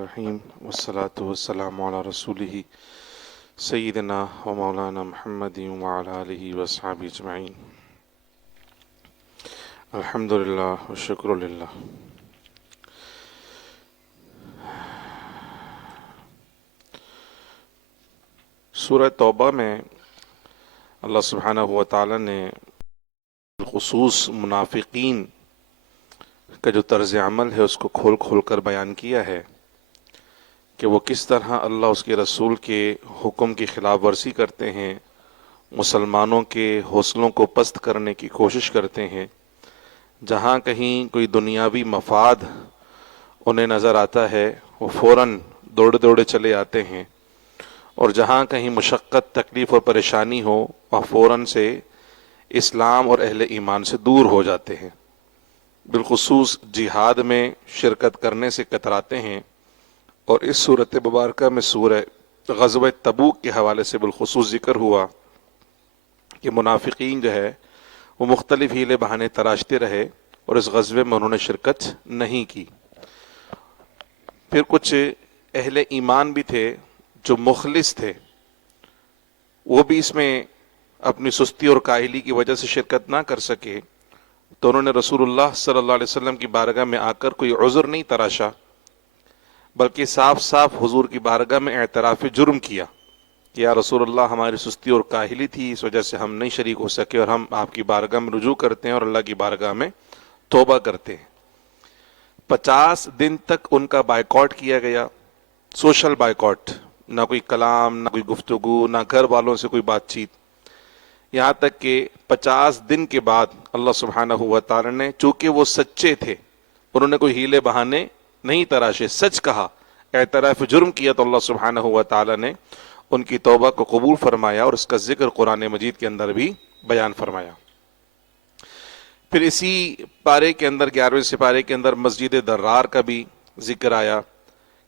الرحیم والصلاة والسلام علی رسولہ سیدنا و مولانا محمد وعلی آلہ وصحبہ اجمعین. الحمدللہ والشکر للہ. سورہ توبہ میں اللہ سبحانہ و تعالی نے بالخصوص منافقین کا جو طرز عمل ہے اس کو کھول کھول کر بیان کیا ہے کہ وہ کس طرح اللہ اس کے رسول کے حکم کی خلاف ورزی کرتے ہیں، مسلمانوں کے حوصلوں کو پست کرنے کی کوشش کرتے ہیں. جہاں کہیں کوئی دنیاوی مفاد انہیں نظر آتا ہے وہ فوراً دوڑے دوڑے چلے آتے ہیں، اور جہاں کہیں مشقت، تکلیف اور پریشانی ہو وہاں فوراً سے اسلام اور اہل ایمان سے دور ہو جاتے ہیں. بالخصوص جہاد میں شرکت کرنے سے کتراتے ہیں. اور اس صورت مبارکہ میں سورہ غزوہ تبوک کے حوالے سے بالخصوص ذکر ہوا کہ منافقین جو ہے وہ مختلف ہیلے بہانے تراشتے رہے اور اس غزوے میں انہوں نے شرکت نہیں کی. پھر کچھ اہل ایمان بھی تھے جو مخلص تھے، وہ بھی اس میں اپنی سستی اور کاہلی کی وجہ سے شرکت نہ کر سکے، تو انہوں نے رسول اللہ صلی اللہ علیہ وسلم کی بارگاہ میں آ کر کوئی عذر نہیں تراشا، بلکہ صاف صاف حضور کی بارگاہ میں اعتراف جرم کیا کہ یا رسول اللہ، ہماری سستی اور کاہلی تھی، اس وجہ سے ہم نہیں شریک ہو سکے، اور ہم آپ کی بارگاہ میں رجوع کرتے ہیں اور اللہ کی بارگاہ میں توبہ کرتے ہیں. 50 دن تک ان کا بائیکاٹ کیا گیا، سوشل بائیکاٹ، نہ کوئی کلام، نہ کوئی گفتگو، نہ گھر والوں سے کوئی بات چیت. یہاں تک کہ 50 دن کے بعد اللہ سبحانہ و تعالی نے، چونکہ وہ سچے تھے، انہوں نے کوئی ہیلے بہانے نہیں تراشے، سچ کہا، اعتراف جرم کیا، تو اللہ سبحانہ و تعالی نے ان کی توبہ کو قبول فرمایا اور اس کا ذکر قرآن مجید کے اندر بھی بیان فرمایا. پھر اسی پارے کے اندر 11ویں سپارے کے اندر مسجد درار کا بھی ذکر آیا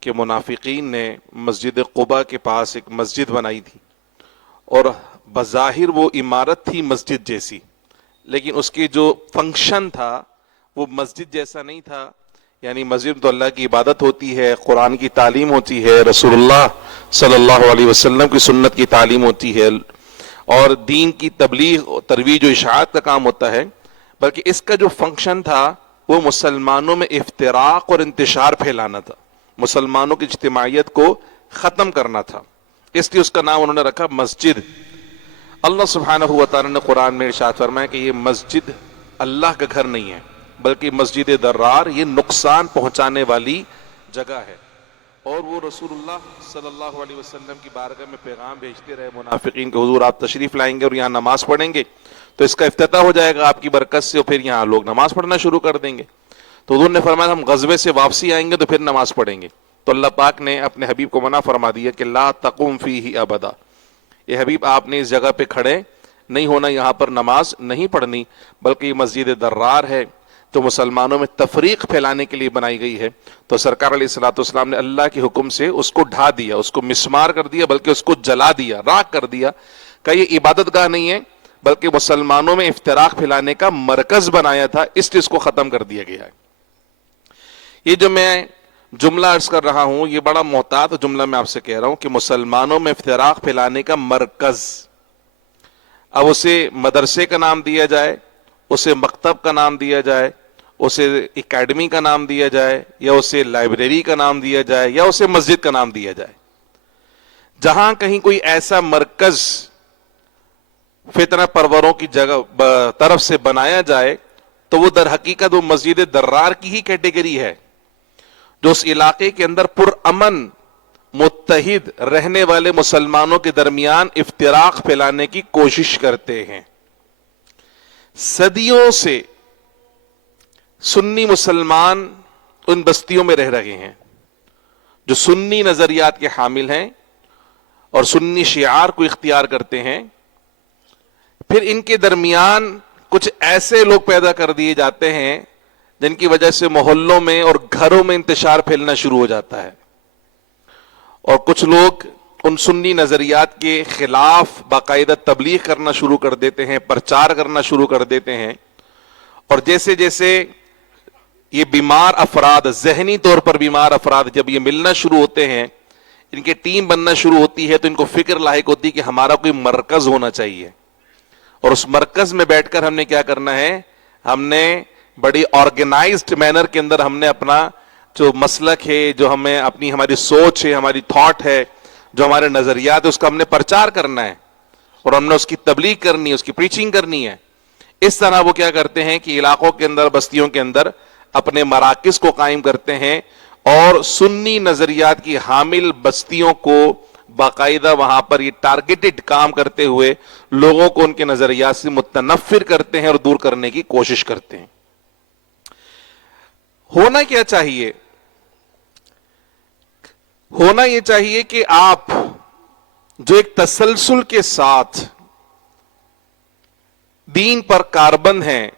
کہ منافقین نے مسجد قباء کے پاس ایک مسجد بنائی تھی، اور بظاہر وہ عمارت تھی مسجد جیسی، لیکن اس کی جو فنکشن تھا وہ مسجد جیسا نہیں تھا. یعنی مسجد تو اللہ کی عبادت ہوتی ہے، قرآن کی تعلیم ہوتی ہے، رسول اللہ صلی اللہ علیہ وسلم کی سنت کی تعلیم ہوتی ہے، اور دین کی تبلیغ، ترویج و اشاعت کا کام ہوتا ہے. بلکہ اس کا جو فنکشن تھا وہ مسلمانوں میں افتراق اور انتشار پھیلانا تھا، مسلمانوں کی اجتماعیت کو ختم کرنا تھا. اس لیے اس کا نام انہوں نے رکھا مسجد. اللہ سبحانہ و تعالی نے قرآن میں ارشاد فرمایا کہ یہ مسجد اللہ کا گھر نہیں ہے، بلکہ مسجد درار یہ نقصان پہنچانے والی جگہ ہے. اور وہ رسول اللہ صلی اللہ علیہ وسلم کی بارگاہ میں پیغام بھیجتے رہے منافقین کہ حضور آپ تشریف لائیں گے اور یہاں نماز پڑھیں گے تو اس کا افتتاح ہو جائے گا آپ کی برکت سے، اور پھر یہاں لوگ نماز پڑھنا شروع کر دیں گے. تو حضور نے فرمایا ہم غزوے سے واپسی آئیں گے تو پھر نماز پڑھیں گے. تو اللہ پاک نے اپنے حبیب کو منع فرما دیا کہ لا تقم فیہ ابدا، یہ حبیب آپ نے اس جگہ پہ کھڑے نہیں ہونا، یہاں پر نماز نہیں پڑھنی، بلکہ یہ مسجد درار ہے جو مسلمانوں میں تفریق پھیلانے کے لیے بنائی گئی ہے. تو سرکار علیہ الصلوۃ والسلام نے اللہ کے حکم سے اس کو ڈھا دیا، اس کو مسمار کر دیا، بلکہ اس کو جلا دیا، راکھ کر دیا کہ یہ عبادت گاہ نہیں ہے بلکہ مسلمانوں میں افتراق پھیلانے کا مرکز بنایا تھا، اس لیے اس کو ختم کر دیا گیا ہے. یہ جو میں جملہ عرض کر رہا ہوں یہ بڑا محتاط جملہ میں آپ سے کہہ رہا ہوں کہ مسلمانوں میں افتراق پھیلانے کا مرکز. اب اسے مدرسے کا نام دیا جائے، اسے مکتب کا نام دیا جائے، اسے اکیڈمی کا نام دیا جائے، یا اسے لائبریری کا نام دیا جائے، یا اسے مسجد کا نام دیا جائے، جہاں کہیں کوئی ایسا مرکز فتنہ پروروں کی جگہ طرف سے بنایا جائے تو وہ در حقیقت وہ مسجد درار کی ہی کیٹیگری ہے، جو اس علاقے کے اندر پرامن متحد رہنے والے مسلمانوں کے درمیان افتراق پھیلانے کی کوشش کرتے ہیں. صدیوں سے سنی مسلمان ان بستیوں میں رہ رہے ہیں جو سنی نظریات کے حامل ہیں اور سنی شعار کو اختیار کرتے ہیں. پھر ان کے درمیان کچھ ایسے لوگ پیدا کر دیے جاتے ہیں جن کی وجہ سے محلوں میں اور گھروں میں انتشار پھیلنا شروع ہو جاتا ہے، اور کچھ لوگ ان سنی نظریات کے خلاف باقاعدہ تبلیغ کرنا شروع کر دیتے ہیں، پرچار کرنا شروع کر دیتے ہیں. اور جیسے جیسے یہ بیمار افراد، ذہنی طور پر بیمار افراد جب یہ ملنا شروع ہوتے ہیں، ان کی ٹیم بننا شروع ہوتی ہے، تو ان کو فکر لاحق ہوتی ہے کہ ہمارا کوئی مرکز ہونا چاہیے، اور اس مرکز میں بیٹھ کر ہم نے کیا کرنا ہے، ہم نے بڑی آرگنائزڈ مینر کے اندر ہم نے اپنا جو مسلک ہے، جو ہماری سوچ ہے، ہماری تھاٹ ہے، جو ہمارے نظریات ہے، اس کا ہم نے پرچار کرنا ہے، اور ہم نے اس کی تبلیغ کرنی ہے، اس کی پریچنگ کرنی ہے۔ اس طرح وہ کیا کرتے ہیں کہ علاقوں کے اندر، بستیوں کے اندر اپنے مراکز کو قائم کرتے ہیں، اور سنی نظریات کی حامل بستیوں کو باقاعدہ وہاں پر یہ ٹارگیٹڈ کام کرتے ہوئے لوگوں کو ان کے نظریات سے متنفر کرتے ہیں اور دور کرنے کی کوشش کرتے ہیں۔ ہونا کیا چاہیے؟ ہونا یہ چاہیے کہ آپ جو ایک تسلسل کے ساتھ دین پر کاربند ہیں،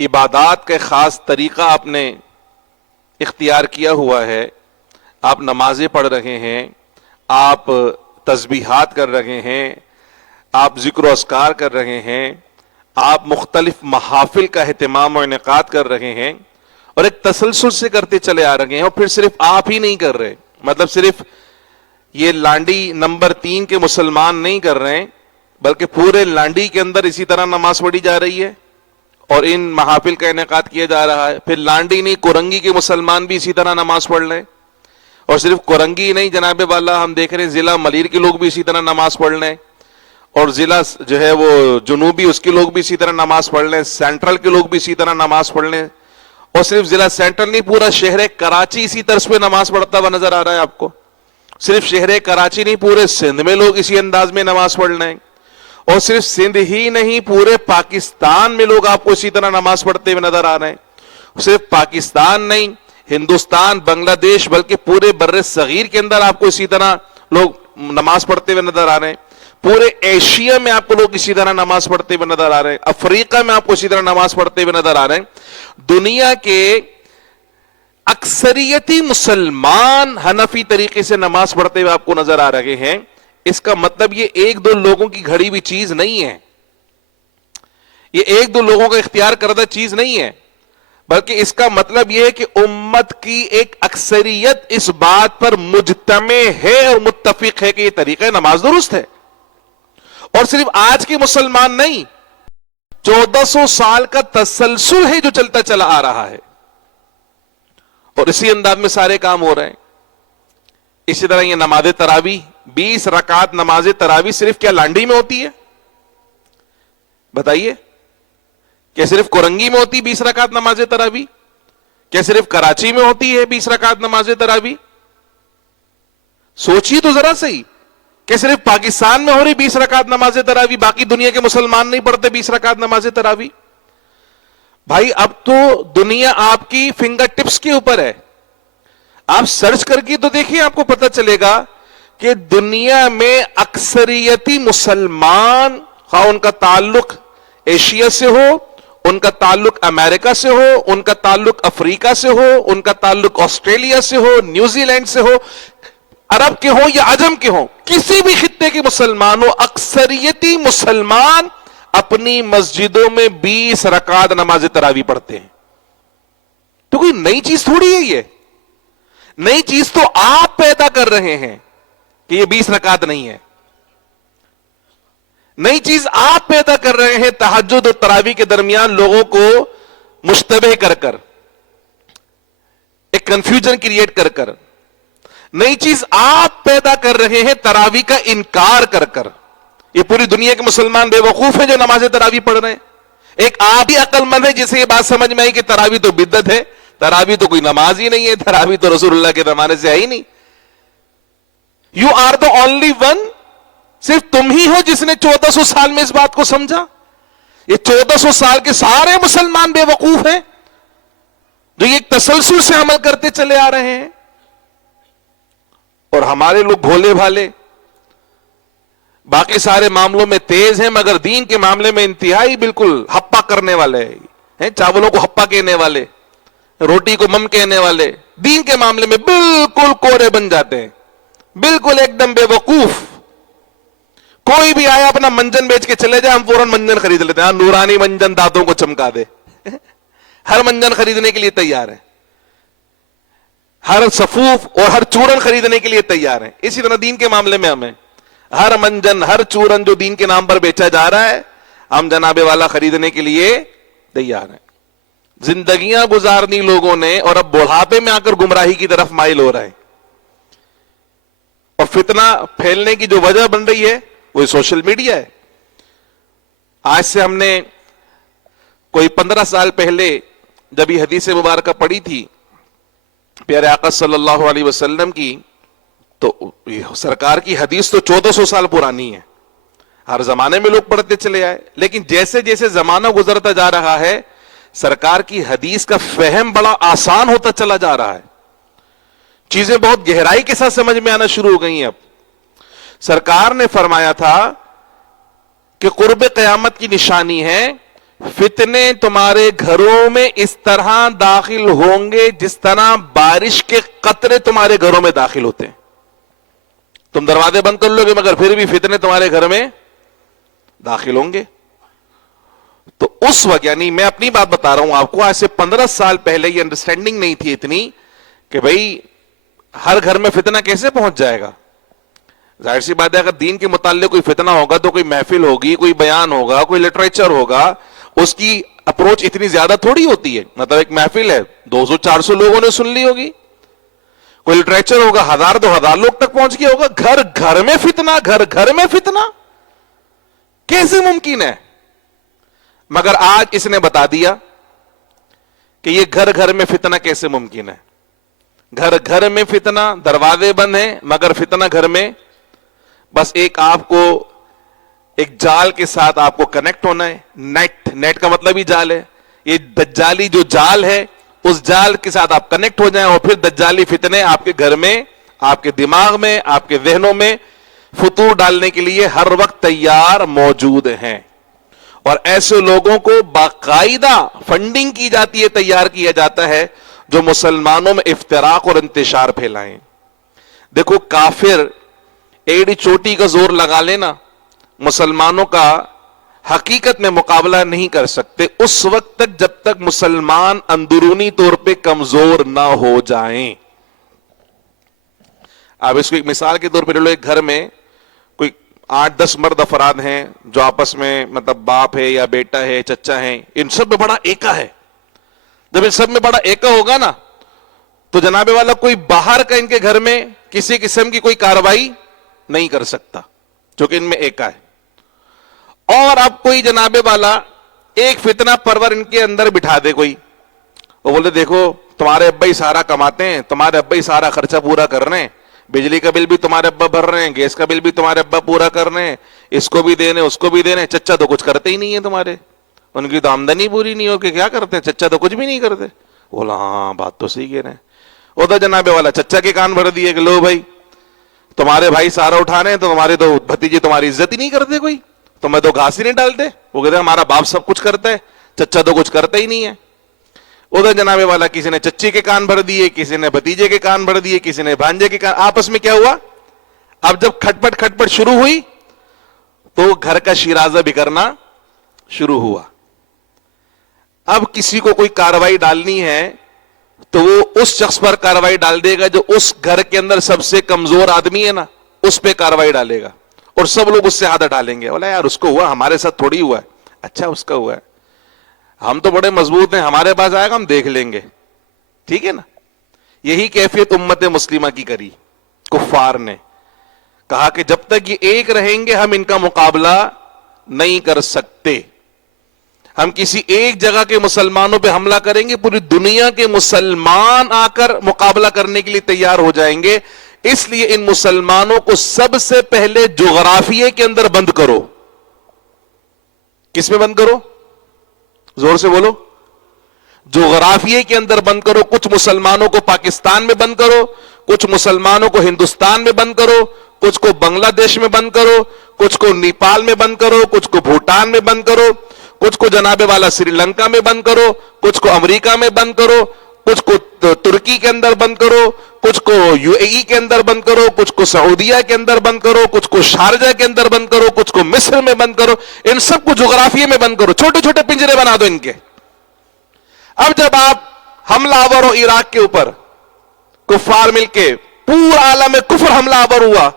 عبادات کا خاص طریقہ آپ نے اختیار کیا ہوا ہے، آپ نمازیں پڑھ رہے ہیں، آپ تسبیحات کر رہے ہیں، آپ ذکر و اذکار کر رہے ہیں، آپ مختلف محافل کا اہتمام و انعقاد کر رہے ہیں، اور ایک تسلسل سے کرتے چلے آ رہے ہیں، اور پھر صرف آپ ہی نہیں کر رہے، مطلب صرف یہ لانڈی نمبر 3 کے مسلمان نہیں کر رہے ہیں، بلکہ پورے لانڈی کے اندر اسی طرح نماز پڑھی جا رہی ہے اور ان محافل کا انعقاد کیا جا رہا ہے۔ پھر لانڈی نہیں، کورنگی کے مسلمان بھی اسی طرح نماز پڑھ رہے ہیں، اور صرف کورنگی نہیں جناب والا، ہم دیکھ رہے ہیں ضلع ملیر کے لوگ بھی اسی طرح نماز پڑھ رہے ہیں، اور ضلع جو ہے وہ جنوبی اس کے لوگ بھی اسی طرح نماز پڑھ رہے ہیں، سینٹرل کے لوگ بھی اسی طرح نماز پڑھ رہے ہیں، اور صرف ضلع سینٹرل نہیں، پورا شہر کراچی اسی طرز پہ نماز پڑھتا ہوا نظر آ رہا ہے آپ کو۔ صرف شہر کراچی نہیں، پورے سندھ میں لوگ اسی انداز میں نماز پڑھ رہے ہیں، اور صرف سندھ ہی نہیں، پورے پاکستان میں لوگ آپ کو اسی طرح نماز پڑھتے ہوئے نظر آ رہے ہیں۔ صرف پاکستان نہیں، ہندوستان، بنگلہ دیش، بلکہ پورے بر صغیر کے اندر آپ کو اسی طرح لوگ نماز پڑھتے ہوئے نظر آ رہے ہیں۔ پورے ایشیا میں آپ کو لوگ اسی طرح نماز پڑھتے ہوئے نظر آ رہے ہیں، افریقہ میں آپ کو اسی طرح نماز پڑھتے ہوئے نظر آ رہے ہیں۔ دنیا کے اکثریتی مسلمان حنفی طریقے سے نماز پڑھتے ہوئے آپ کو نظر آ رہے ہیں۔ اس کا مطلب یہ ایک دو لوگوں کی گھڑی ہوئی چیز نہیں ہے، یہ ایک دو لوگوں کا اختیار کردہ چیز نہیں ہے، بلکہ اس کا مطلب یہ ہے کہ امت کی ایک اکثریت اس بات پر مجتمع ہے اور متفق ہے کہ یہ طریقہ نماز درست ہے۔ اور صرف آج کے مسلمان نہیں، 1400 سال کا تسلسل ہے جو چلتا چلا آ رہا ہے، اور اسی انداز میں سارے کام ہو رہے ہیں۔ اسی طرح یہ نماز تراویح، 20 رکعت نماز تراویح صرف کیا لانڈی میں ہوتی ہے؟ بتائیے، کیا صرف کورنگی میں ہوتی 20 رکعت نماز تراویح؟ کیا صرف کراچی میں ہوتی ہے 20 رکعت نماز تراویح؟ سوچیے تو ذرا صحیح، کہ صرف پاکستان میں ہو رہی 20 رکعت نماز تراویح، باقی دنیا کے مسلمان نہیں پڑھتے 20 رکعت نماز تراویح؟ بھائی اب تو دنیا آپ کی فنگر ٹپس کے اوپر ہے، آپ سرچ کر کے تو دیکھیں، آپ کو پتہ چلے گا کہ دنیا میں اکثریتی مسلمان، خواہ ان کا تعلق ایشیا سے ہو، ان کا تعلق امریکہ سے ہو، ان کا تعلق افریقہ سے ہو، ان کا تعلق آسٹریلیا سے ہو، نیوزی لینڈ سے ہو، عرب کے ہوں یا عجم کے ہوں، کسی بھی خطے کے مسلمان ہو، اکثریتی مسلمان اپنی مسجدوں میں 20 رکعت نماز تراویح پڑھتے ہیں۔ تو کوئی نئی چیز تھوڑی ہے، یہ نئی چیز تو آپ پیدا کر رہے ہیں کہ یہ 20 رکعت نہیں ہے، نئی چیز آپ پیدا کر رہے ہیں تہجد اور تراویح کے درمیان لوگوں کو مشتبہ کر کر، ایک کنفیوژن کریٹ کر کر، نئی چیز آپ پیدا کر رہے ہیں تراویح کا انکار کر کر۔ یہ پوری دنیا کے مسلمان بے وقوف ہیں جو نماز تراویح پڑھ رہے ہیں، ایک آپ ہی عقل مند ہے جسے یہ بات سمجھ میں آئی کہ تراویح تو بدعت ہے، تراویح تو کوئی نماز ہی نہیں ہے، تراویح تو رسول اللہ کے زمانے سے ہے ہی نہیں۔ You are the only one, صرف تم ہی ہو جس نے 1400 سال میں اس بات کو سمجھا۔ یہ 1400 سال کے سارے مسلمان بے وقوف ہیں جو یہ ایک تسلسل سے عمل کرتے چلے آ رہے ہیں، اور ہمارے لوگ بھولے بھالے، باقی سارے معاملوں میں تیز ہیں مگر دین کے معاملے میں انتہائی بالکل ہپا کرنے والے ہیں، چاولوں کو ہپا کہنے والے، روٹی کو مم کہنے والے، دین کے معاملے میں بالکل کورے بن جاتے ہیں، بالکل ایک دم بے وقوف۔ کوئی بھی آیا اپنا منجن بیچ کے چلے جائے، ہم فوراً منجن خرید لیتے ہیں، نورانی منجن دانتوں کو چمکا دے۔ ہر منجن خریدنے کے لیے تیار ہیں، ہر صفوف اور ہر چورن خریدنے کے لیے تیار ہیں. اسی طرح دین کے معاملے میں ہمیں ہر منجن ہر چورن جو دین کے نام پر بیچا جا رہا ہے ہم جناب والا خریدنے کے لیے تیار ہیں. زندگیاں گزارنی لوگوں نے اور اب بڑھاپے میں آ کر گمراہی کی طرف مائل ہو رہا ہے. اور فتنہ پھیلنے کی جو وجہ بن رہی ہے وہ سوشل میڈیا ہے. آج سے ہم نے کوئی 15 سال پہلے جب یہ حدیث مبارکہ پڑھی تھی پیارے آقا صلی اللہ علیہ وسلم کی، تو سرکار کی حدیث تو 1400 سال پرانی ہے. ہر زمانے میں لوگ پڑھتے چلے آئے، لیکن جیسے جیسے زمانہ گزرتا جا رہا ہے سرکار کی حدیث کا فہم بڑا آسان ہوتا چلا جا رہا ہے. چیزیں بہت گہرائی کے ساتھ سمجھ میں آنا شروع ہو گئی ہیں. اب سرکار نے فرمایا تھا کہ قرب قیامت کی نشانی ہے فتنے تمہارے گھروں میں اس طرح داخل ہوں گے جس طرح بارش کے قطرے تمہارے گھروں میں داخل ہوتے ہیں. تم دروازے بند کر لو گے مگر پھر بھی فتنے تمہارے گھر میں داخل ہوں گے. تو اس وقت، یعنی میں اپنی بات بتا رہا ہوں آپ کو، آج سے 15 سال پہلے یہ انڈرسٹینڈنگ نہیں تھی اتنی کہ بھئی ہر گھر میں فتنہ کیسے پہنچ جائے گا. ظاہر سی بات ہے اگر دین کے متعلق کوئی فتنہ ہوگا تو کوئی محفل ہوگی، کوئی بیان ہوگا، کوئی لٹریچر ہوگا، اس کی اپروچ اتنی زیادہ تھوڑی ہوتی ہے. مطلب ایک محفل ہے 200-400 لوگوں نے سن لی ہوگی، کوئی لٹریچر ہوگا 1000-2000 لوگ تک پہنچ گیا ہوگا. گھر گھر میں فتنہ، گھر گھر میں فتنہ کیسے ممکن ہے؟ مگر آج اس نے بتا دیا کہ یہ گھر گھر میں فتنہ کیسے ممکن ہے. گھر گھر میں فتنہ، دروازے بند ہیں مگر فتنہ گھر میں. بس ایک آپ کو ایک جال کے ساتھ آپ کو کنیکٹ ہونا ہے. نیٹ کا مطلب ہی جال ہے. یہ دجالی جو جال ہے اس جال کے ساتھ آپ کنیکٹ ہو جائیں اور پھر دجالی فتنے آپ کے گھر میں، آپ کے دماغ میں، آپ کے ذہنوں میں فتور ڈالنے کے لیے ہر وقت تیار موجود ہیں. اور ایسے لوگوں کو باقاعدہ فنڈنگ کی جاتی ہے، تیار کیا جاتا ہے جو مسلمانوں میں افتراق اور انتشار پھیلائیں. دیکھو کافر ایڑی چوٹی کا زور لگا لینا مسلمانوں کا حقیقت میں مقابلہ نہیں کر سکتے اس وقت تک جب تک مسلمان اندرونی طور پہ کمزور نہ ہو جائیں. اب اس کو ایک مثال کے طور پہ لے لو. ایک گھر میں کوئی 8-10 مرد افراد ہیں جو آپس میں مطلب باپ ہے یا بیٹا ہے، چچا ہے، ان سب میں بڑا ایکا ہے. جب ان سب میں بڑا ایکا ہوگا نا تو جناب والا کوئی باہر کا ان کے گھر میں کسی قسم کی کوئی کاروائی نہیں کر سکتا چونکہ ان میں ایکا ہے. اور اب کوئی جناب والا ایک فتنہ پرور ان کے اندر بٹھا دے کوئی، وہ بولے دیکھو تمہارے ابا ہی سارا کماتے ہیں، تمہارے ابا ہی سارا خرچہ پورا کر رہے ہیں، بجلی کا بل بھی تمہارے ابا بھر رہے ہیں، گیس کا بل بھی تمہارے ابا پورا کر رہے ہیں، اس کو بھی دینے اس کو بھی دینے، چچا تو کچھ کرتے ہی نہیں ہے تمہارے، ان کی تو آمدنی پوری نہیں ہو کہ کیا کرتے ہیں، چچا تو کچھ بھی نہیں کرتے. بولا ہاں بات تو صحیح کہہ رہے ہیں. ادھر جناب والا چچا کے کان بھر دیے کہ لو بھائی تمہارے بھائی سارا اٹھا رہے ہیں تو تمہارے تو بھتیجے تمہاری عزت ہی نہیں کرتے، کوئی تمہیں تو گھاس ہی نہیں ڈالتے. وہ کہتے ہیں ہمارا باپ سب کچھ کرتا ہے، چچا تو کچھ کرتا ہی نہیں ہے. ادھر جناب والا کسی نے چچی کے کان بھر دیے، کسی نے بھتیجے کے کان بھر دیے، کسی نے بھانجے کے کان. آپس میں کیا ہوا؟ اب جب کھٹپٹ کھٹپٹ شروع ہوئی تو گھر کا شیرازہ بکھرنا شروع ہوا. اب کسی کو کوئی کاروائی ڈالنی ہے تو وہ اس شخص پر کاروائی ڈال دے گا جو اس گھر کے اندر سب سے کمزور آدمی ہے نا، اس پہ کاروائی ڈالے گا اور سب لوگ اس سے ہاتھ ڈالیں گے. بولا یار اس کو ہوا، ہمارے ساتھ تھوڑی ہوا ہے. اچھا اس کا ہوا ہے، ہم تو بڑے مضبوط ہیں، ہمارے پاس آئے گا ہم دیکھ لیں گے. ٹھیک ہے نا. یہی کیفیت امت مسلمہ کی کری. کفار نے کہا کہ جب تک یہ ایک رہیں گے ہم ان کا مقابلہ نہیں کر سکتے. ہم کسی ایک جگہ کے مسلمانوں پہ حملہ کریں گے پوری دنیا کے مسلمان آ کر مقابلہ کرنے کے لیے تیار ہو جائیں گے. اس لیے ان مسلمانوں کو سب سے پہلے جغرافیے کے اندر بند کرو. کس میں بند کرو؟ زور سے بولو. جغرافیے کے اندر بند کرو. کچھ مسلمانوں کو پاکستان میں بند کرو، کچھ مسلمانوں کو ہندوستان میں بند کرو، کچھ کو بنگلہ دیش میں بند کرو، کچھ کو نیپال میں بند کرو، کچھ کو بھوٹان میں بند کرو، کچھ کو جناب والا سری لنکا میں بند کرو، کچھ کو امریکہ میں بند کرو، کچھ کو ترکی کے اندر بند کرو، کچھ کو یو اے ای کے اندر بند کرو، کچھ کو سعودیہ کے اندر بند کرو، کچھ کو شارجہ کے اندر بند کرو، کچھ کو مصر میں بند کرو. ان سب کو جغرافیے میں بند کرو. چھوٹے چھوٹے پنجرے بنا دو ان کے. اب جب آپ حملہ آور ہو عراق کے اوپر، کفار مل کے، پورا عالم کفر حملہ آور ہوا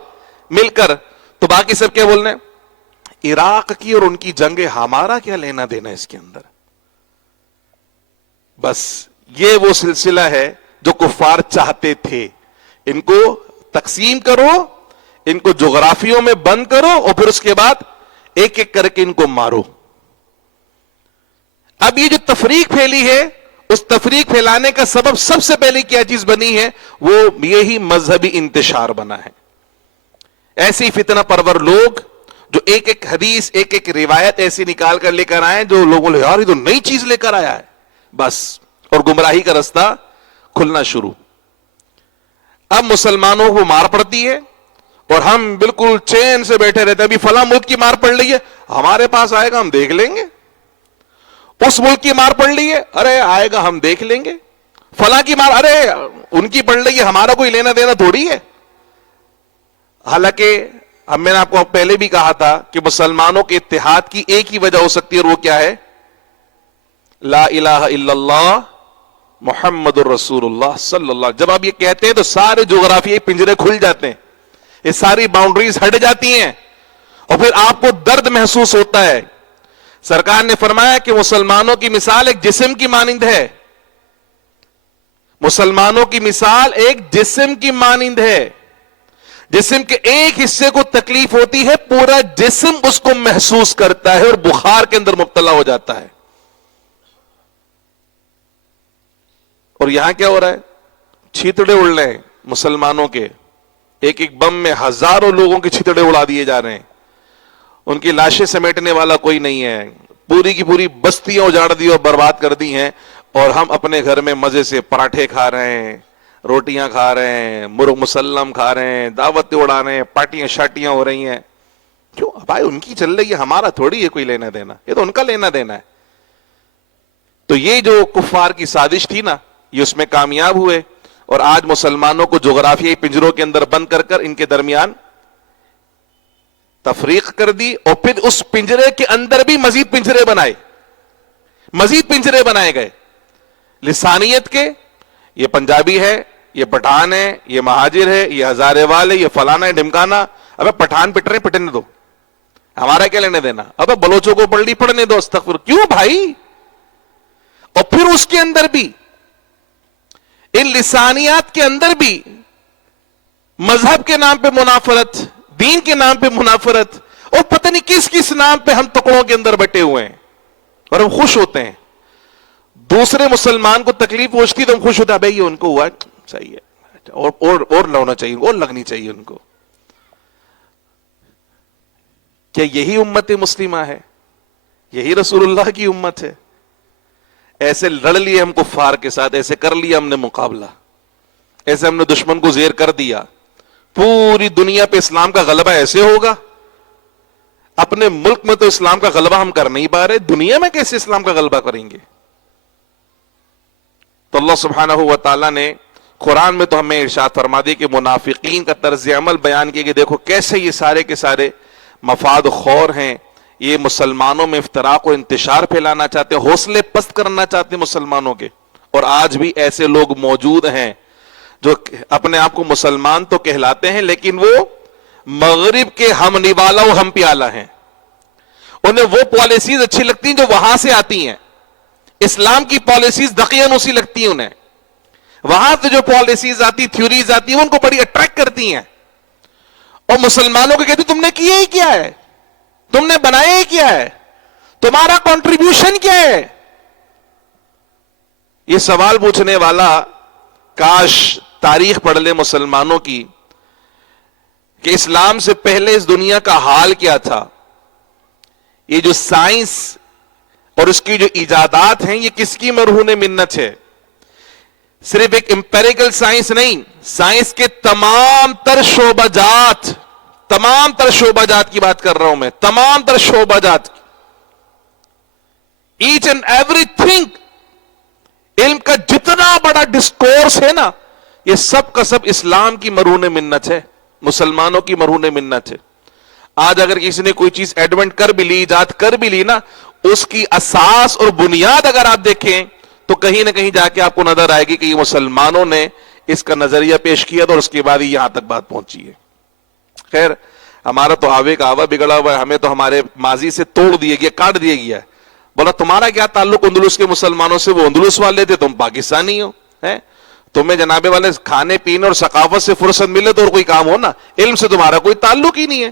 مل کر، تو باقی سب کیا بولنے؟ عراق کی اور ان کی جنگ ہمارا کیا لینا دینا اس کے اندر؟ بس یہ وہ سلسلہ ہے جو کفار چاہتے تھے. ان کو تقسیم کرو، ان کو جغرافیوں میں بند کرو، اور پھر اس کے بعد ایک ایک کر کے ان کو مارو. اب یہ جو تفریق پھیلی ہے، اس تفریق پھیلانے کا سبب سب سے پہلے کیا چیز بنی ہے؟ وہ یہی مذہبی انتشار بنا ہے. ایسے ہی فتنہ پرور لوگ جو ایک ایک حدیث، ایک ایک روایت ایسی نکال کر لے کر آئے جو لوگوں نے یار یہ تو نئی چیز لے کر آیا ہے، بس، اور گمراہی کا رستہ کھلنا شروع. اب مسلمانوں کو مار پڑتی ہے اور ہم بالکل چین سے بیٹھے رہتے ہیں. ابھی فلاں ملک کی مار پڑ رہی ہے، ہمارے پاس آئے گا ہم دیکھ لیں گے. اس ملک کی مار پڑ رہی ہے، ارے آئے گا ہم دیکھ لیں گے. فلاں کی مار، ارے ان کی پڑ رہی ہے، ہمارا کوئی لینا دینا تھوڑی ہے. حالانکہ میں نے آپ کو پہلے بھی کہا تھا کہ مسلمانوں کے اتحاد کی ایک ہی وجہ ہو سکتی ہے، اور وہ کیا ہے؟ لا الہ الا اللہ محمد الرسول اللہ صلی اللہ. جب آپ یہ کہتے ہیں تو سارے جغرافیائی پنجرے کھل جاتے ہیں، یہ ساری باؤنڈریز ہٹ جاتی ہیں، اور پھر آپ کو درد محسوس ہوتا ہے. سرکار نے فرمایا کہ مسلمانوں کی مثال ایک جسم کی مانند ہے. مسلمانوں کی مثال ایک جسم کی مانند ہے. جسم کے ایک حصے کو تکلیف ہوتی ہے، پورا جسم اس کو محسوس کرتا ہے اور بخار کے اندر مبتلا ہو جاتا ہے. اور یہاں کیا ہو رہا ہے؟ چھیتڑے اڑ رہے ہیں مسلمانوں کے. ایک ایک بم میں ہزاروں لوگوں کے چھیتڑے اڑا دیے جا رہے ہیں. ان کی لاشیں سمیٹنے والا کوئی نہیں ہے. پوری کی پوری بستیاں اجاڑ دی اور برباد کر دی ہیں، اور ہم اپنے گھر میں مزے سے پراٹھے کھا رہے ہیں، روٹیاں کھا رہے ہیں، مرغ مسلم کھا رہے ہیں، دعوتیں اڑا رہے ہیں، پارٹیاں شارٹیاں ہو رہی ہیں. کیوں بھائی؟ ان کی چل رہی ہے، ہمارا تھوڑی ہے کوئی لینا دینا، یہ تو ان کا لینا دینا ہے. تو یہ جو کفار کی سازش تھی نا، یہ اس میں کامیاب ہوئے، اور آج مسلمانوں کو جغرافیائی پنجروں کے اندر بند کر کر ان کے درمیان تفریق کر دی. اور پھر اس پنجرے کے اندر بھی مزید پنجرے بنائے، مزید پنجرے بنائے گئے لسانیت کے. یہ پنجابی ہے، یہ پٹھان ہے، یہ مہاجر ہے، یہ ہزارے وال ہے، یہ فلانا ہے، ڈھمکانا. ابے پٹھان پٹ رہے پٹنے دو، ہمارا کیا لینے دینا؟ ابے بلوچوں کو پڑھ لی پڑھنے دو. استغفر. کیوں بھائی؟ اور پھر اس کے اندر بھی، ان لسانیات کے اندر بھی مذہب کے نام پہ منافرت، دین کے نام پہ منافرت، اور پتہ نہیں کس کس نام پہ ہم ٹکڑوں کے اندر بٹے ہوئے ہیں. اور ہم خوش ہوتے ہیں دوسرے مسلمان کو تکلیف پہنچتی تو ہم خوش ہوتے ہیں، بھائی یہ ان کو ہوا صحیح ہے، اور لونا چاہیے، اور لگنی چاہیے ان کو. کیا یہی امت مسلمہ ہے؟ یہی رسول اللہ کی امت ہے؟ ایسے لڑ لیے ہم کفار کے ساتھ، ایسے کر لیا ہم نے مقابلہ، ایسے ہم نے دشمن کو زیر کر دیا. پوری دنیا پہ اسلام کا غلبہ ایسے ہوگا؟ اپنے ملک میں تو اسلام کا غلبہ ہم کر نہیں پا رہے، دنیا میں کیسے اسلام کا غلبہ کریں گے؟ تو اللہ سبحانہ و تعالیٰ نے قرآن میں تو ہمیں ارشاد فرما دی کہ منافقین کا طرز عمل بیان کیا کہ دیکھو کیسے یہ سارے کے سارے مفاد خور ہیں، یہ مسلمانوں میں افتراق و انتشار پھیلانا چاہتے ہیں، حوصلے پست کرنا چاہتے ہیں مسلمانوں کے. اور آج بھی ایسے لوگ موجود ہیں جو اپنے آپ کو مسلمان تو کہلاتے ہیں، لیکن وہ مغرب کے ہم نوالا و ہم پیالہ ہیں. انہیں وہ پالیسیز اچھی لگتی ہیں جو وہاں سے آتی ہیں. اسلام کی پالیسیز دقیانوسی لگتی ہیں انہیں. وہاں سے جو پالیسیز آتی، تھیوریز آتی ہیں، ان کو بڑی اٹریکٹ کرتی ہیں. اور مسلمانوں کو کہتے تم نے کیا ہی کیا ہے، تم نے بنایا ہی کیا ہے، تمہارا کنٹریبیوشن کیا ہے. یہ سوال پوچھنے والا کاش تاریخ پڑھ لے مسلمانوں کی کہ اسلام سے پہلے اس دنیا کا حال کیا تھا. یہ جو سائنس اور اس کی جو ایجادات ہیں یہ کس کی مرہون منت ہے؟ صرف ایک امپیریکل سائنس نہیں، سائنس کے تمام تر شعبہ جات کی بات کر رہا ہوں میں، تمام تر شعبہ جات، ایچ اینڈ ایوری تھنگ. علم کا جتنا بڑا ڈسکورس ہے نا، یہ سب کا سب اسلام کی مرہون منت ہے، مسلمانوں کی مرہون منت ہے. آج اگر کسی نے کوئی چیز ایڈوینٹ کر بھی لی، ایجاد کر بھی لی نا، اس کی اساس اور بنیاد اگر آپ دیکھیں تو کہیں نہ کہیں جا کے آپ کو نظر آئے گی کہ یہ مسلمانوں نے اس کا نظریہ پیش کیا تھا اور اس کے بعد ہی یہاں تک بات پہنچی ہے. خیر ہمارا تو آوے کا آوا بگڑا ہوا ہے, ہمیں تو ہمارے ماضی سے توڑ دیا گیا, کاٹ دیا گیا ہے. بولا تمہارا کیا تعلق اندلس کے مسلمانوں سے, وہ اندلس والے تھے, تم پاکستانی ہو. تمہیں جناب والے کھانے پینے اور ثقافت سے فرصت ملے تو اور کوئی کام ہو نا, علم سے تمہارا کوئی تعلق ہی نہیں ہے.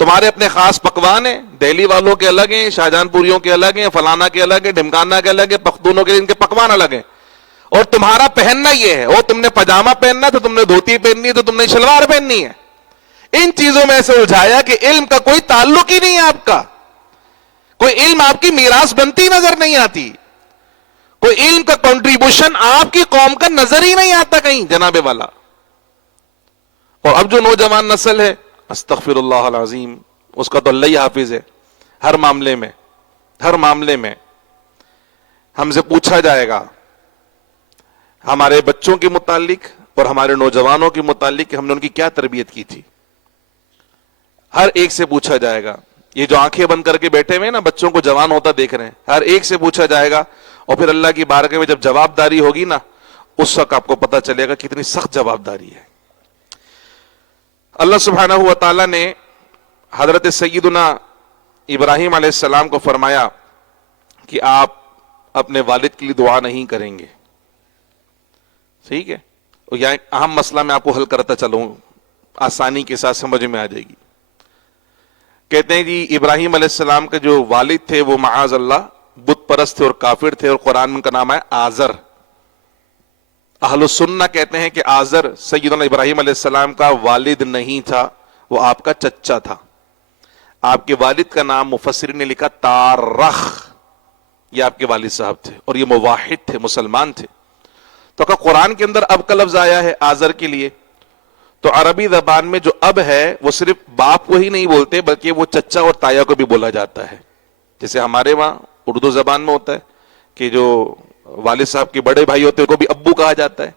تمہارے اپنے خاص پکوان ہیں, دہلی والوں کے الگ ہیں, شاہجہان پوریوں کے الگ ہیں, فلانا کے الگ ہیں, ڈھمکانا کے الگ ہیں, پختونوں کے ان کے پکوان الگ ہیں. اور تمہارا پہننا یہ ہے, وہ تم نے پاجامہ پہننا تو تم نے دھوتی پہننی ہے, تو تم نے شلوار پہننی ہے. ان چیزوں میں ایسے الجھایا کہ علم کا کوئی تعلق ہی نہیں ہے آپ کا, کوئی علم آپ کی میراث بنتی نظر نہیں آتی, کوئی علم کا کنٹریبیوشن آپ کی قوم کا نظر ہی نہیں آتا کہیں جناب والا. اور اب جو نوجوان نسل ہے, استغفر اللہ العظیم, اس کا تو اللہ ہی حافظ ہے. ہر معاملے میں ہم سے پوچھا جائے گا ہمارے بچوں کے متعلق اور ہمارے نوجوانوں کے متعلق کہ ہم نے ان کی کیا تربیت کی تھی. ہر ایک سے پوچھا جائے گا. یہ جو آنکھیں بند کر کے بیٹھے ہوئے نا, بچوں کو جوان ہوتا دیکھ رہے ہیں, ہر ایک سے پوچھا جائے گا. اور پھر اللہ کی بارگاہ میں جب جواب داری ہوگی نا, اس وقت آپ کو پتا چلے گا کتنی سخت جواب داری ہے. اللہ سبحانہ و تعالی نے حضرت سیدنا ابراہیم علیہ السلام کو فرمایا کہ آپ اپنے والد کے لیے دعا نہیں کریں گے. ٹھیک ہے, اور یہاں ایک اہم مسئلہ میں آپ کو حل کرتا چلوں, آسانی کے ساتھ سمجھ میں آ جائے گی. کہتے ہیں جی ابراہیم علیہ السلام کے جو والد تھے وہ معاذ اللہ بت پرست تھے اور کافر تھے, اور قرآن میں ان کا نام ہے آزر. اہل السنہ کہتے ہیں کہ آزر سیدنا ابراہیم علیہ السلام کا والد نہیں تھا, وہ آپ کا چچا تھا. آپ کے والد کا نام مفسرین نے لکھا تارخ, یہ آپ کے والد صاحب تھے, اور یہ موحد تھے, مسلمان تھے. تو کہ قرآن کے اندر اب کا لفظ آیا ہے آزر کے لیے, تو عربی زبان میں جو اب ہے وہ صرف باپ کو ہی نہیں بولتے بلکہ وہ چچا اور تایا کو بھی بولا جاتا ہے. جیسے ہمارے وہاں اردو زبان میں ہوتا ہے کہ جو والد صاحب کے بڑے بھائی ہوتے ہیں کو بھی ابو کہا جاتا ہے,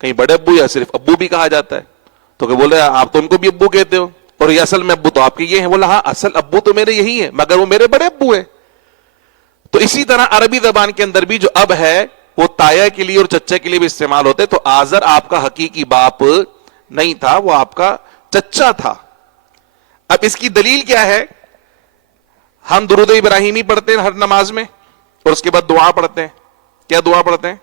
کہیں بڑے ابو یا صرف ابو بھی کہا جاتا ہے. تو کہ بولے آپ تو ان کو بھی ابو کہتے ہو, اور یہ اصل میں ابو تو آپ کے یہ ہیں. بولا ہاں اصل ابو تو میرے یہی ہیں مگر وہ میرے بڑے ابو ہیں. تو اسی طرح عربی زبان کے اندر بھی جو اب ہے وہ تایا کے لیے اور چچا کے لیے بھی استعمال ہوتے. تو آزر آپ کا حقیقی باپ نہیں تھا, وہ آپ کا چچا تھا. اب اس کی دلیل کیا ہے؟ ہم درود ابراہیمی پڑھتے ہیں ہر نماز میں, اور اس کے بعد دعا پڑھتے ہیں. کیا دعا پڑھتے ہیں؟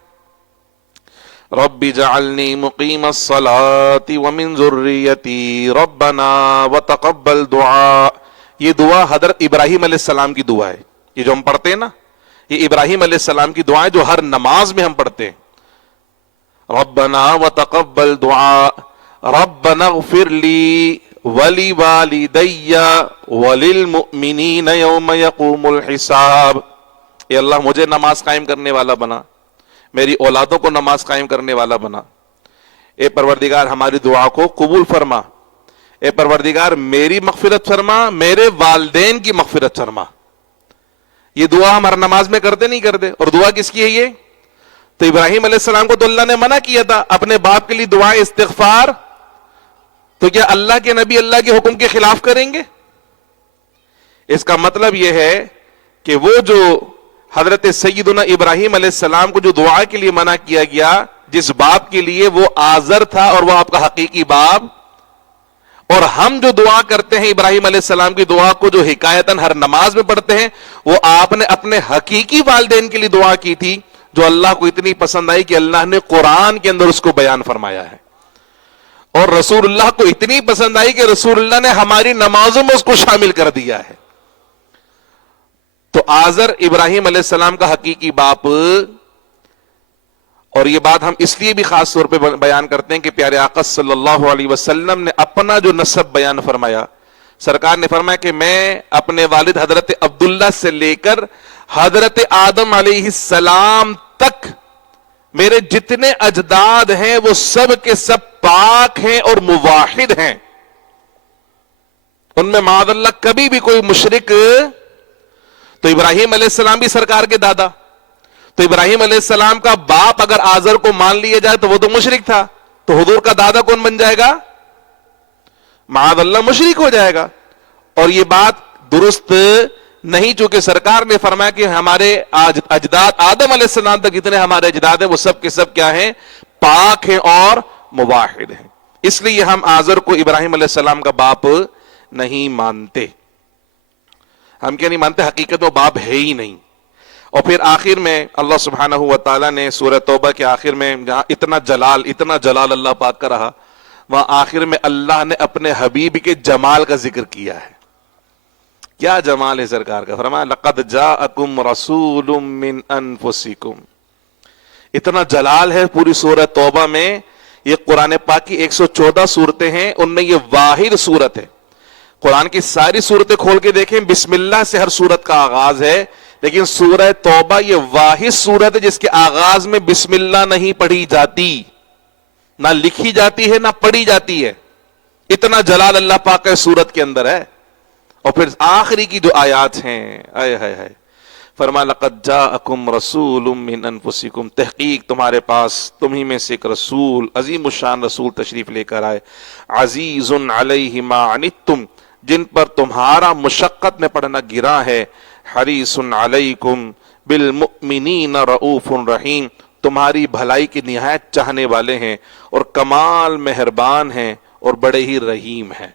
رب اجعلنی مقیم الصلاۃ ومن ذریتی ربنا وتقبل دعاء. یہ دعا حضرت ابراہیم علیہ السلام کی دعا ہے. یہ جو ہم پڑھتے ہیں نا, یہ ابراہیم علیہ السلام کی دعا ہے جو ہر نماز میں ہم پڑھتے ہیں. ربنا وتقبل دعاء ربنا اغفر لی ولی والدی وللمؤمنین یوم یقوم الحساب. اے اللہ مجھے نماز قائم کرنے والا بنا, میری اولادوں کو نماز قائم کرنے والا بنا. اے پروردگار ہماری دعا کو قبول فرما. اے پروردگار میری مغفرت فرما, میرے والدین کی مغفرت فرما. یہ دعا ہم ہر نماز میں کرتے نہیں کرتے. اور دعا کس کی ہے یہ؟ تو ابراہیم علیہ السلام کو تو اللہ نے منع کیا تھا اپنے باپ کے لیے دعائیں استغفار, تو کیا اللہ کے نبی اللہ کے حکم کے خلاف کریں گے؟ اس کا مطلب یہ ہے کہ وہ جو حضرت سیدنا ابراہیم علیہ السلام کو جو دعا کے لیے منع کیا گیا, جس باپ کے لیے وہ آزر تھا اور وہ آپ کا حقیقی باپ, اور ہم جو دعا کرتے ہیں ابراہیم علیہ السلام کی دعا کو جو حکایتاً ہر نماز میں پڑھتے ہیں, وہ آپ نے اپنے حقیقی والدین کے لیے دعا کی تھی جو اللہ کو اتنی پسند آئی کہ اللہ نے قرآن کے اندر اس کو بیان فرمایا ہے. اور رسول اللہ کو اتنی پسند آئی کہ رسول اللہ نے ہماری نمازوں میں اس کو شامل کر دیا ہے. تو آزر ابراہیم علیہ السلام کا حقیقی باپ. اور یہ بات ہم اس لیے بھی خاص طور پہ بیان کرتے ہیں کہ پیارے آقا صلی اللہ علیہ وسلم نے اپنا جو نسب بیان فرمایا, سرکار نے فرمایا کہ میں اپنے والد حضرت عبداللہ سے لے کر حضرت آدم علیہ السلام تک میرے جتنے اجداد ہیں وہ سب کے سب پاک ہیں اور موحد ہیں. ان میں معاذ اللہ کبھی بھی کوئی مشرک. تو ابراہیم علیہ السلام بھی سرکار کے دادا, تو ابراہیم علیہ السلام کا باپ اگر آزر کو مان لیا جائے تو وہ تو مشرک تھا, تو حضور کا دادا کون بن جائے گا؟ معاذ اللہ مشرک ہو جائے گا. اور یہ بات درست نہیں، چونکہ سرکار نے فرمایا کہ ہمارے اجداد آدم علیہ السلام تک جتنے ہمارے اجداد ہیں وہ سب کے سب کیا ہیں؟ پاک ہیں اور موحد ہیں. اس لیے ہم آزر کو ابراہیم علیہ السلام کا باپ نہیں مانتے. ہم کیا نہیں مانتے؟ حقیقت وہ باپ ہے ہی نہیں. اور پھر آخر میں اللہ سبحانہ و تعالیٰ نے سورہ توبہ کے آخر میں جہاں اتنا جلال اللہ پاک کا رہا، وہاں آخر میں اللہ نے اپنے حبیب کے جمال کا ذکر کیا ہے. کیا جمال ہے سرکار کا؟ فرمایا لقد جاءکم رسول من انفسکم. اتنا جلال ہے پوری سورہ توبہ میں. یہ قرآن پاک کی 114 صورتیں ہیں، ان میں یہ واحد صورت ہے. قرآن کی ساری صورتیں کھول کے دیکھیں، بسم اللہ سے ہر صورت کا آغاز ہے، لیکن سورہ توبہ یہ واحد صورت ہے جس کے آغاز میں بسم اللہ نہیں پڑھی جاتی، نہ لکھی جاتی ہے نہ پڑھی جاتی ہے. اتنا جلال اللہ پاک کا سورت کے اندر ہے. اور پھر آخری کی جو آیات ہیں، آئے ہائے ہائے، فرمایا لقد جاءکم رسول من انفسکم، تحقیق تمہارے پاس تمہیں میں سے ایک رسول، عظیم الشان رسول تشریف لے کر آئے. عزیز علیہ ما عنتم، جن پر تمہارا مشقت میں پڑنا گرا ہے. حریص علیکم بالمؤمنین رؤوف رحیم، تمہاری بھلائی کی نہایت چاہنے والے ہیں اور کمال مہربان ہیں اور بڑے ہی رحیم ہیں.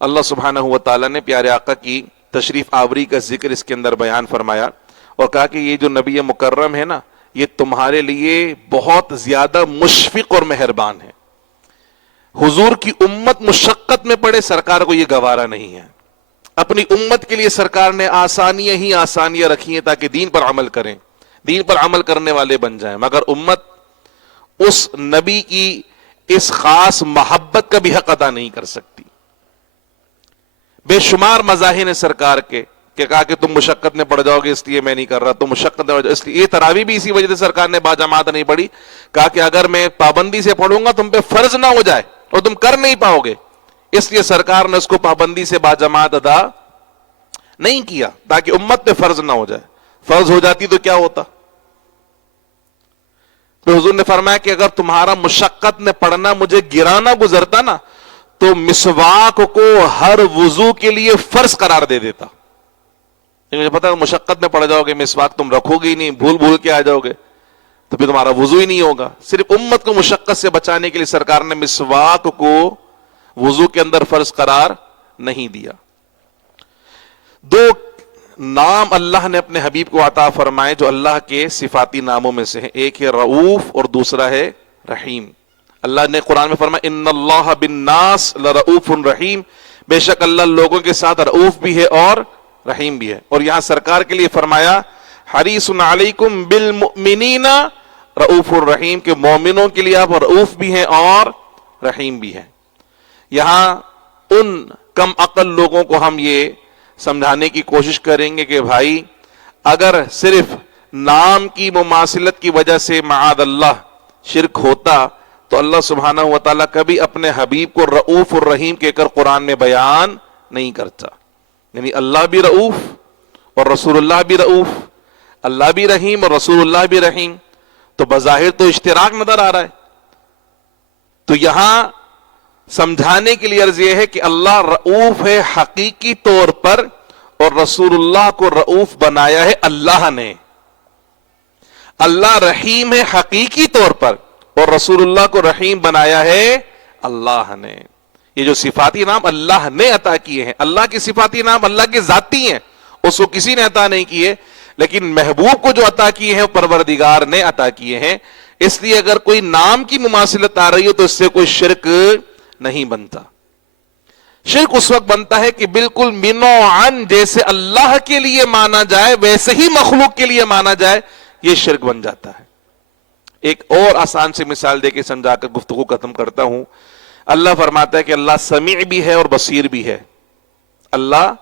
اللہ سبحانہ و تعالیٰ نے پیارے آقا کی تشریف آوری کا ذکر اس کے اندر بیان فرمایا اور کہا کہ یہ جو نبی مکرم ہے نا، یہ تمہارے لیے بہت زیادہ مشفق اور مہربان ہے. حضور کی امت مشقت میں پڑے، سرکار کو یہ گوارا نہیں ہے. اپنی امت کے لیے سرکار نے آسانیاں ہی آسانیاں رکھی ہیں تاکہ دین پر عمل کریں، دین پر عمل کرنے والے بن جائیں. مگر امت اس نبی کی اس خاص محبت کا بھی حق ادا نہیں کر سکتی. بے شمار مظاہر ہیں سرکار کے کہ کہا کہ تم مشقت میں پڑ جاؤ گے اس لیے میں نہیں کر رہا، تم مشقت میں پڑ جاؤ اس لیے. یہ تراویح بھی اسی وجہ سے سرکار نے باجماعت نہیں پڑھی. کہا کہ اگر میں پابندی سے پڑھوں گا تم پہ فرض نہ ہو جائے اور تم کر نہیں پاؤ گے، اس لیے سرکار نے اس کو پابندی سے باجماعت ادا نہیں کیا تاکہ امت پہ فرض نہ ہو جائے. فرض ہو جاتی تو کیا ہوتا؟ تو حضور نے فرمایا کہ اگر تمہارا مشقت میں پڑنا مجھے گرانا گزرتا نا تو مسواک کو ہر وضو کے لیے فرض قرار دے دیتا. مجھے پتا ہے مشقت میں پڑ جاؤ گے، مسواک تم رکھو گے ہی نہیں، بھول کے آ جاؤ گے تو پھر تمہارا وضو ہی نہیں ہوگا. صرف امت کو مشقت سے بچانے کے لیے سرکار نے مسواک کو وضو کے اندر فرض قرار نہیں دیا. دو نام اللہ نے اپنے حبیب کو عطا فرمائے جو اللہ کے صفاتی ناموں میں سے ہیں. ایک ہے رؤوف اور دوسرا ہے رحیم. اللہ نے قرآن میں فرمایا ان اللہ بالناس لرؤوف رحیم، بے شک اللہ لوگوں کے ساتھ رؤوف بھی ہے اور رحیم بھی ہے. اور یہاں سرکار کے لیے فرمایا حریص علیکم بالمؤمنین رؤوف الرحیم، کہ مومنوں کے لیے آپ رؤوف بھی ہیں اور رحیم بھی ہیں. یہاں ان کم عقل لوگوں کو ہم یہ سمجھانے کی کوشش کریں گے کہ بھائی اگر صرف نام کی مماثلت کی وجہ سے معاذ اللہ شرک ہوتا تو اللہ سبحانہ و تعالیٰ کبھی اپنے حبیب کو رؤوف الرحیم کہہ کر قرآن میں بیان نہیں کرتا. یعنی اللہ بھی رؤوف اور رسول اللہ بھی رؤوف، اللہ بھی رحیم اور رسول اللہ بھی رحیم، تو بظاہر تو اشتراک نظر آ رہا ہے. تو یہاں سمجھانے کے لیے عرض یہ ہے کہ اللہ رؤوف ہے حقیقی طور پر اور رسول اللہ کو رؤوف بنایا ہے اللہ نے. اللہ رحیم ہے حقیقی طور پر اور رسول اللہ کو رحیم بنایا ہے اللہ نے. یہ جو صفاتی نام اللہ نے عطا کیے ہیں، اللہ کے صفاتی نام اللہ کے ذاتی ہیں، اس کو کسی نے عطا نہیں کیے، لیکن محبوب کو جو عطا کیے ہیں وہ پروردگار نے عطا کیے ہیں. اس لیے اگر کوئی نام کی مماثلت آ رہی ہو تو اس سے کوئی شرک نہیں بنتا. شرک اس وقت بنتا ہے کہ بالکل منوعاً جیسے اللہ کے لیے مانا جائے ویسے ہی مخلوق کے لیے مانا جائے، یہ شرک بن جاتا ہے. ایک اور آسان سے مثال دے کے سمجھا کر گفتگو ختم کرتا ہوں. اللہ فرماتا ہے کہ اللہ سمیع بھی ہے اور بصیر بھی ہے. اللہ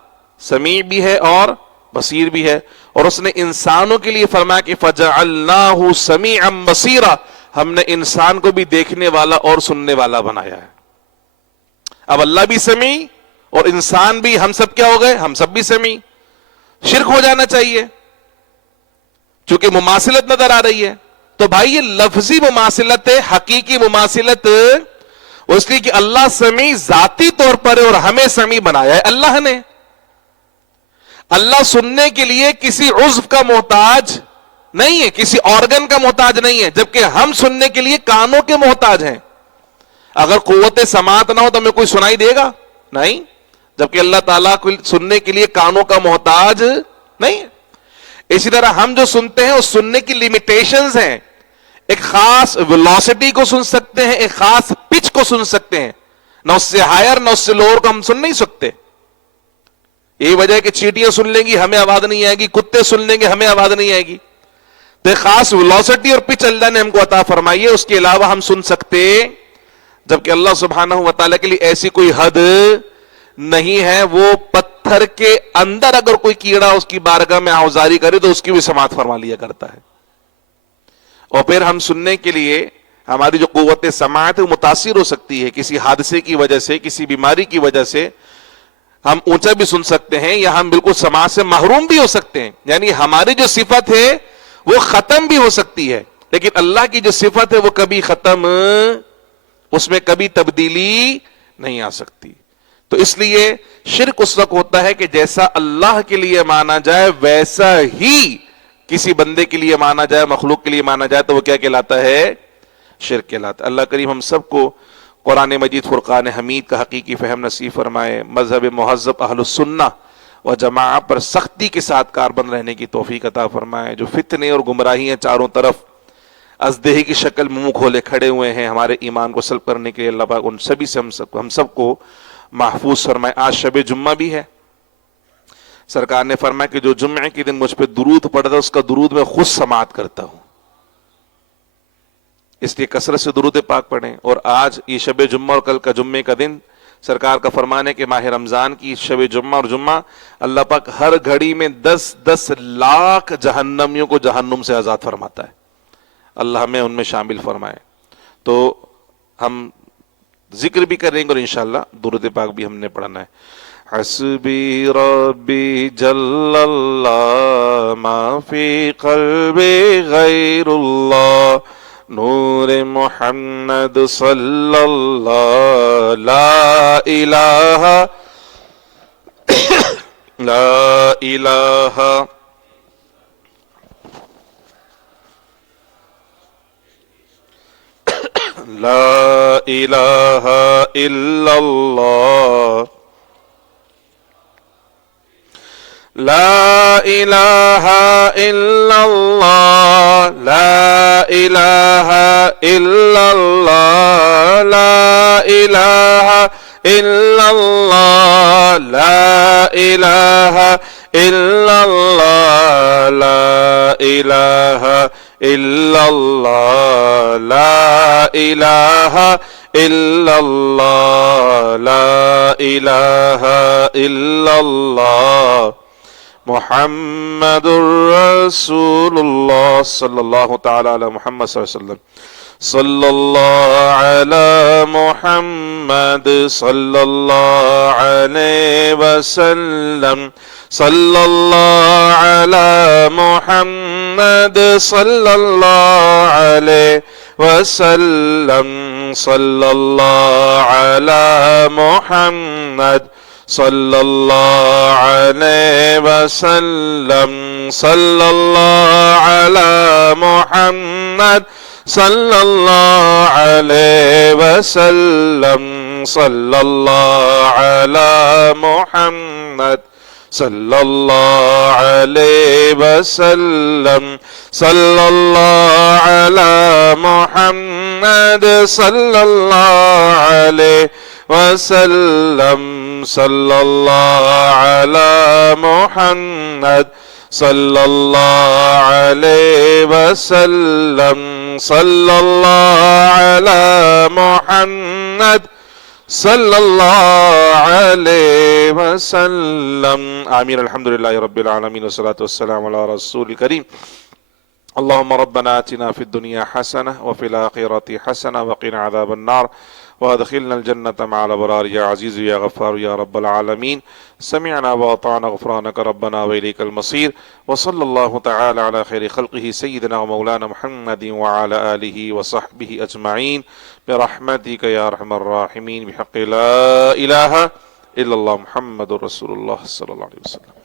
سمیع بھی ہے اور بصیر بھی ہے، اور اس نے انسانوں کے لیے فرمایا کہ فَجَعَلْنَاهُ سَمِيعًا بَصِيرًا، ہم نے انسان کو بھی دیکھنے والا اور سننے والا بنایا ہے. اب اللہ بھی سمیع اور انسان بھی، ہم سب کیا ہو گئے؟ ہم سب بھی سمیع. شرک ہو جانا چاہیے چونکہ مماثلت نظر آ رہی ہے. تو بھائی یہ لفظی مماثلت ہے، حقیقی مماثلت اس لیے کہ اللہ سمیع ذاتی طور پر ہے اور ہمیں سمیع بنایا ہے اللہ نے. اللہ سننے کے لیے کسی عضو کا محتاج نہیں ہے، کسی آرگن کا محتاج نہیں ہے، جبکہ ہم سننے کے لیے کانوں کے محتاج ہیں۔ اگر قوت سماعت نہ ہو تو ہمیں کوئی سنائی دے گا؟ نہیں، جبکہ اللہ تعالیٰ کو سننے کے لیے کانوں کا محتاج نہیں ہے۔ اسی طرح ہم جو سنتے ہیں اس سننے کی لیمیٹیشنز ہیں، ایک خاص ویلوسٹی کو سن سکتے ہیں، ایک خاص پچ کو سن سکتے ہیں، نہ اس سے ہائر نہ اس سے لوور کو ہم سن نہیں سکتے۔ یہی وجہ ہے کہ چیٹیاں سن لیں گی ہمیں آواز نہیں آئے گی، کتے سن لیں گے ہمیں آواز نہیں آئے گی۔ تو ایک خاص ویلوسٹی اور پچ اللہ نے ہم کو عطا فرمائی ہے، اس کے علاوہ ہم سن سکتے، جبکہ اللہ سبحانہ و تعالیٰ کے لیے ایسی کوئی حد نہیں ہے۔ وہ پتھر کے اندر اگر کوئی کیڑا اس کی بارگاہ میں آوازاری کرے تو اس کی بھی سماعت فرما لیا کرتا ہے۔ اور پھر ہم سننے کے لیے ہماری جو قوت سماعت ہے وہ متاثر ہو سکتی ہے، کسی حادثے کی وجہ سے، کسی بیماری کی وجہ سے ہم اونچا بھی سن سکتے ہیں، یا ہم بالکل سماعت سے محروم بھی ہو سکتے ہیں۔ یعنی ہماری جو صفت ہے وہ ختم بھی ہو سکتی ہے، لیکن اللہ کی جو صفت ہے وہ کبھی ختم، اس میں کبھی تبدیلی نہیں آ سکتی۔ تو اس لیے شرک اس وقت ہوتا ہے کہ جیسا اللہ کے لیے مانا جائے ویسا ہی کسی بندے کے لیے مانا جائے، مخلوق کے لیے مانا جائے، تو وہ کیا کہلاتا ہے؟ شرک کہلاتا ہے۔ اللہ کریم ہم سب کو قرآن مجید فرقان حمید کا حقیقی فہم نصیب فرمائے، مذہب مہذب اہل السنہ و جماعت پر سختی کے ساتھ کاربند رہنے کی توفیق عطا فرمائے۔ جو فتنے اور گمراہیاں چاروں طرف ازدہی کی شکل میں منہ کھولے کھڑے ہوئے ہیں ہمارے ایمان کو سلب کرنے کے لیے، اللہ پاک ان سبھی سے ہم سب کو محفوظ فرمائے۔ آج شب جمعہ بھی ہے، سرکار نے فرمایا کہ جو جمعے کے دن مجھ پہ درود پڑھتا ہے اس کا درود میں خود سماعت کرتا ہوں، اس لیے کثرت سے درود پاک پڑھیں۔ اور آج یہ شب جمعہ اور کل کا جمعے کا دن، سرکار کا فرمان ہے کہ ماہ رمضان کی شب جمعہ اور جمعہ اللہ پاک ہر گھڑی میں 10 لاکھ جہنمیوں کو جہنم سے آزاد فرماتا ہے۔ اللہ ہمیں ان میں شامل فرمائے۔ تو ہم ذکر بھی کریں گے اور انشاءاللہ درود پاک بھی ہم نے پڑھنا ہے۔ حسبی ربی جل اللہ ما فی قلبی غیر اللہ نور محمد صلی اللہ لا الہ لا الہ لا الہ الا اللہ لا الہ الا اللہ لا الہ الا اللہ لا الہ الا اللہ لا الہ الا اللہ لا الہ الا اللہ لا الہ الا اللہ لا الہ الا اللہ محمد الرسول اللہ صلی اللہ تعالی علی محمد صلی اللہ علیہ وسلم صلی اللہ علی محمد صلی اللہ علیہ وسلم صلی اللہ علی محمد صلی اللہ علیہ وسلم صلی اللہ علی محمد صلی اللہ علیہ وسلم صلی اللہ علی محمد صلی اللہ علیہ وسلم صلی اللہ علی محمد صلی اللہ علیہ وسلم صلی اللہ علی محمد صلی اللہ علیہ وسلم صلی اللہ علی محمد صلی اللہ علیہ وسلم صلی اللہ علی محمد صلی اللہ علیہ وسلم آمین۔ الحمدللہ رب العالمین والصلاة والسلام علی رسول الکریم۔ اللهم ربنا آتنا في الدنيا حسنة وفي الآخرة حسنة وقنا عذاب النار وادخلنا الجنة مع الأبرار يا عزيز يا غفار يا رب العالمين سمعنا وأطعنا غفرانك ربنا وإليك المصير وصلى الله تعالى على خير خلقه سيدنا ومولانا محمد وعلى آله وصحبه أجمعين برحمتك يا أرحم الراحمين بحق لا إله إلا الله محمد رسول الله صلى الله عليه وسلم۔